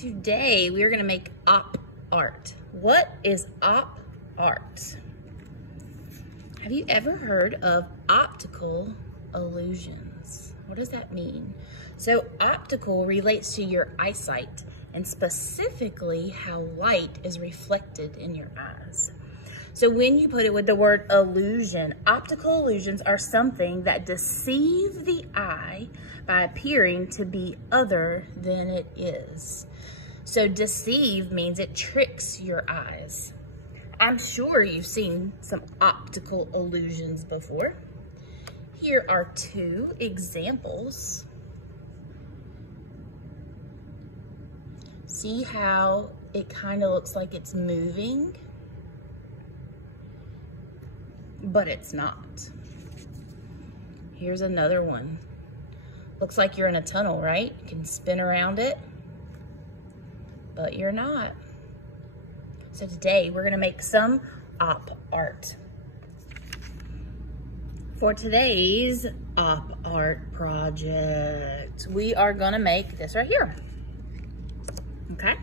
Today we are going to make op art. What is op art? Have you ever heard of optical illusions? What does that mean? So optical relates to your eyesight and specifically how light is reflected in your eyes. So when you put it with the word illusion, optical illusions are something that deceive the eye by appearing to be other than it is. So deceive means it tricks your eyes. I'm sure you've seen some optical illusions before. Here are two examples. See how it kind of looks like it's moving, but it's not. Here's another one. Looks like you're in a tunnel, right? You can spin around it, but you're not. So today we're gonna make some op art. For today's op art project, we are gonna make this right here. Okay,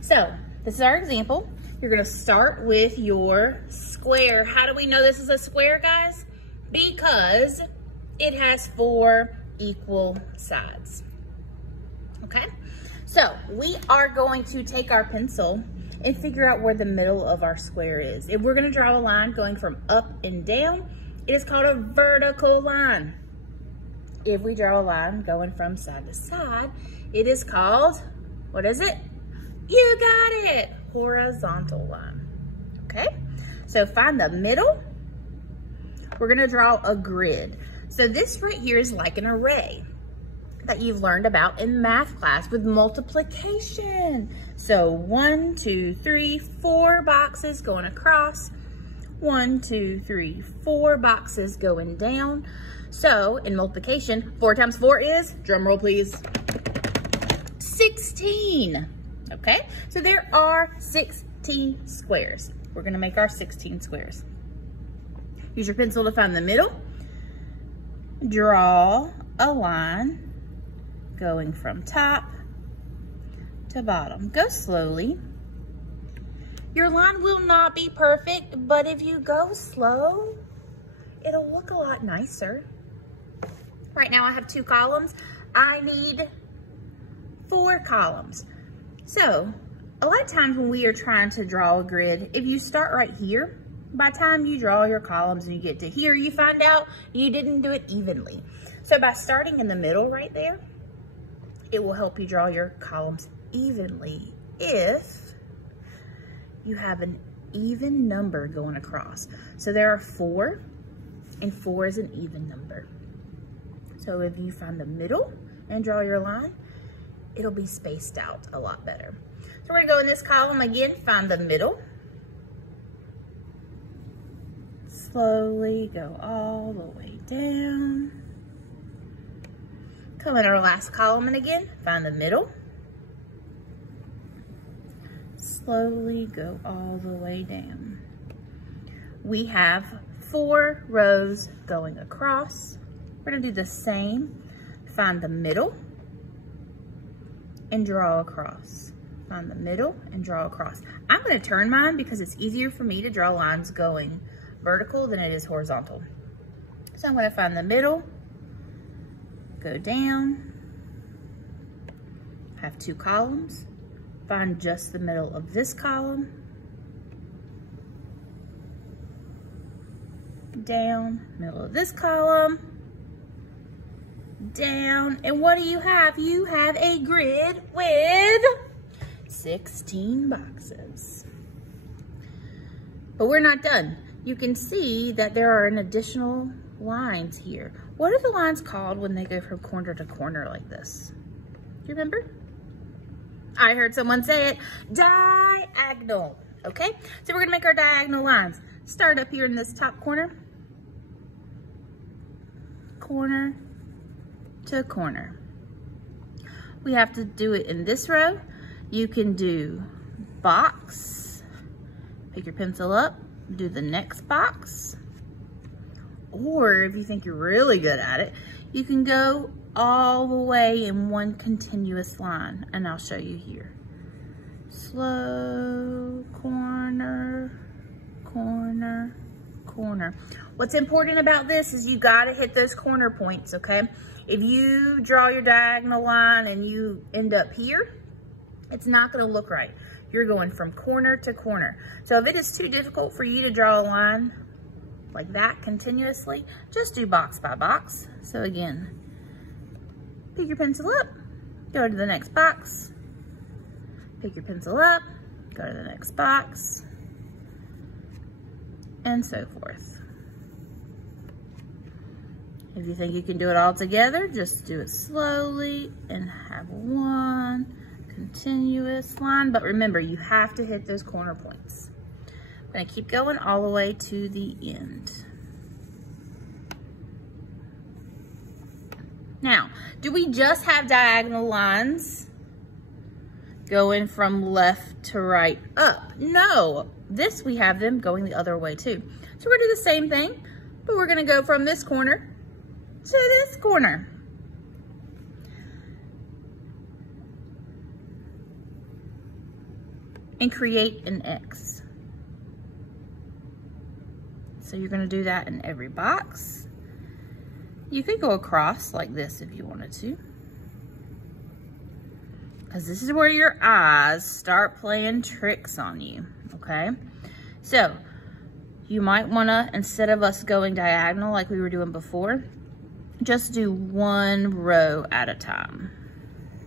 so this is our example. You're gonna start with your square. How do we know this is a square, guys? Because it has 4 equal sides. Okay, so we are going to take our pencil and figure out where the middle of our square is. If we're gonna draw a line going from up and down, it is called a vertical line. If we draw a line going from side to side, it is called, what is it? You got it, horizontal line. Okay, so find the middle. We're gonna draw a grid. So this right here is like an array that you've learned about in math class with multiplication. So 1, 2, 3, 4 boxes going across. 1, 2, 3, 4 boxes going down. So in multiplication, 4 times 4 is, drum roll please, 16. Okay, so there are 16 squares. We're gonna make our 16 squares. Use your pencil to find the middle. Draw a line going from top to bottom. Go slowly. Your line will not be perfect, but if you go slow, it'll look a lot nicer. Right now I have 2 columns. I need 4 columns. So a lot of times when we are trying to draw a grid, if you start right here, by the time you draw your columns and you get to here, you find out you didn't do it evenly. So by starting in the middle right there, it will help you draw your columns evenly if you have an even number going across. So there are 4, and 4 is an even number. So if you find the middle and draw your line, it'll be spaced out a lot better. So we're gonna go in this column again, find the middle. Slowly go all the way down. Come in our last column and again, find the middle. Slowly go all the way down. We have 4 rows going across. We're gonna do the same. Find the middle and draw across. Find the middle and draw across. I'm gonna turn mine because it's easier for me to draw lines going vertical than it is horizontal. So I'm gonna find the middle, go down, have 2 columns, find just the middle of this column, down, middle of this column, down, and what do you have? You have a grid with 16 boxes. But we're not done. You can see that there are an additional lines here. What are the lines called when they go from corner to corner like this? Do you remember? I heard someone say it, diagonal, okay? So we're gonna make our diagonal lines. Start up here in this top corner, corner to corner. We have to do it in this row. You can do box, pick your pencil up, do the next box, or if you think you're really good at it, you can go all the way in one continuous line, and I'll show you here. Slow, corner, corner, corner. What's important about this is you gotta hit those corner points, okay? If you draw your diagonal line and you end up here, it's not gonna look right. You're going from corner to corner. So if it is too difficult for you to draw a line like that continuously, just do box by box. So again, pick your pencil up, go to the next box, pick your pencil up, go to the next box, and so forth. If you think you can do it all together, just do it slowly and have one continuous line. But remember, you have to hit those corner points. I'm gonna keep going all the way to the end. Now, do we just have diagonal lines going from left to right up? No, this we have them going the other way too. So we're gonna do the same thing, but we're gonna go from this corner to this corner. And create an X. So you're gonna do that in every box. You could go across like this if you wanted to, because this is where your eyes start playing tricks on you, okay? So you might wanna, instead of us going diagonal like we were doing before, just do one row at a time.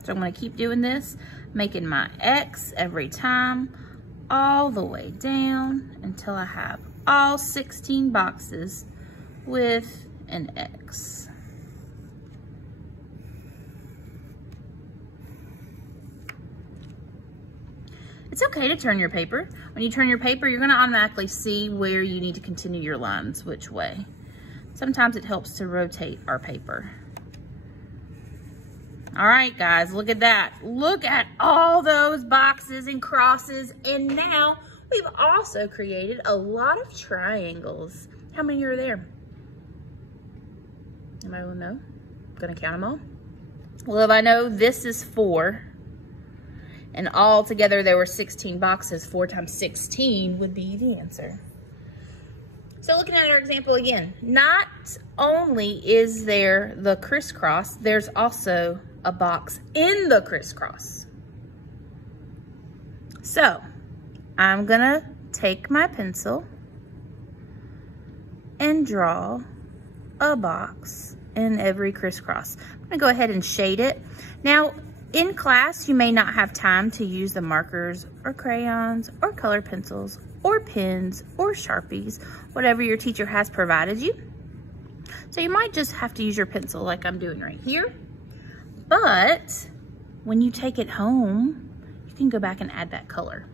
So I'm gonna keep doing this, making my X every time, all the way down until I have all 16 boxes with an X. It's okay to turn your paper. When you turn your paper, you're gonna automatically see where you need to continue your lines, which way. Sometimes it helps to rotate our paper. All right, guys, look at that. Look at all those boxes and crosses. And now we've also created a lot of triangles. How many are there? Anybody will know? I'm gonna count them all. Well, if I know this is 4, and all together there were 16 boxes, 4 times 16 would be the answer. So looking at our example again, not only is there the crisscross, there's also a box in the crisscross. So I'm gonna take my pencil and draw a box in every crisscross. I'm gonna go ahead and shade it. Now, in class, you may not have time to use the markers or crayons or colored pencils or pens or Sharpies, whatever your teacher has provided you. So you might just have to use your pencil like I'm doing right here. But when you take it home, you can go back and add that color.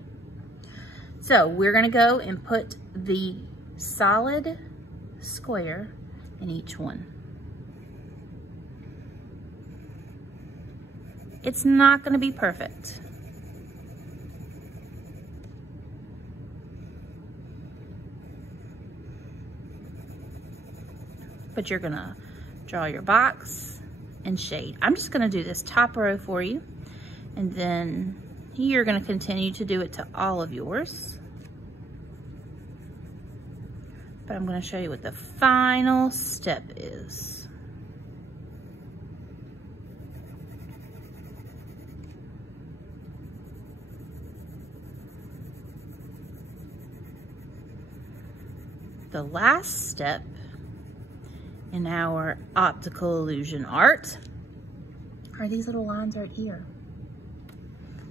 So we're gonna go and put the solid square in each one. It's not gonna be perfect. But you're gonna draw your box and shade. I'm just gonna do this top row for you, and then you're gonna continue to do it to all of yours. But I'm gonna show you what the final step is. The last step in our optical illusion art are these little lines right here.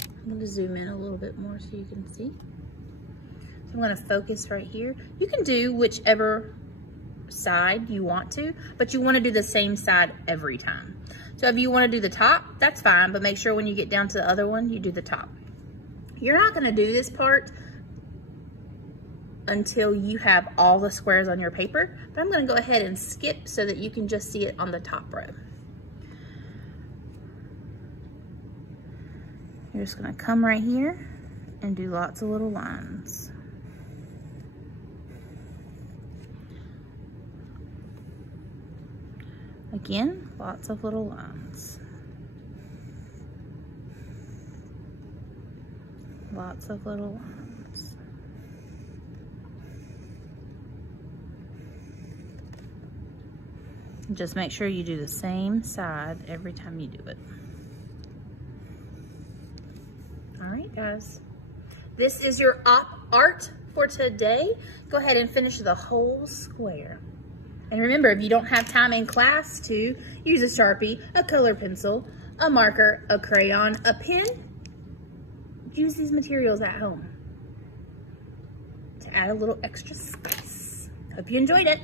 I'm going to zoom in a little bit more so you can see. So I'm going to focus right here. You can do whichever side you want to, but you want to do the same side every time. So if you want to do the top, that's fine, but make sure when you get down to the other one, you do the top. You're not going to do this part until you have all the squares on your paper, but I'm gonna go ahead and skip so that you can just see it on the top row. You're just gonna come right here and do lots of little lines. Again, lots of little lines. lots of little ones. Just make sure you do the same side every time you do it. All right, guys. This is your op art for today. Go ahead and finish the whole square. And remember, if you don't have time in class to use a Sharpie, a color pencil, a marker, a crayon, a pen, use these materials at home to add a little extra spice. Hope you enjoyed it.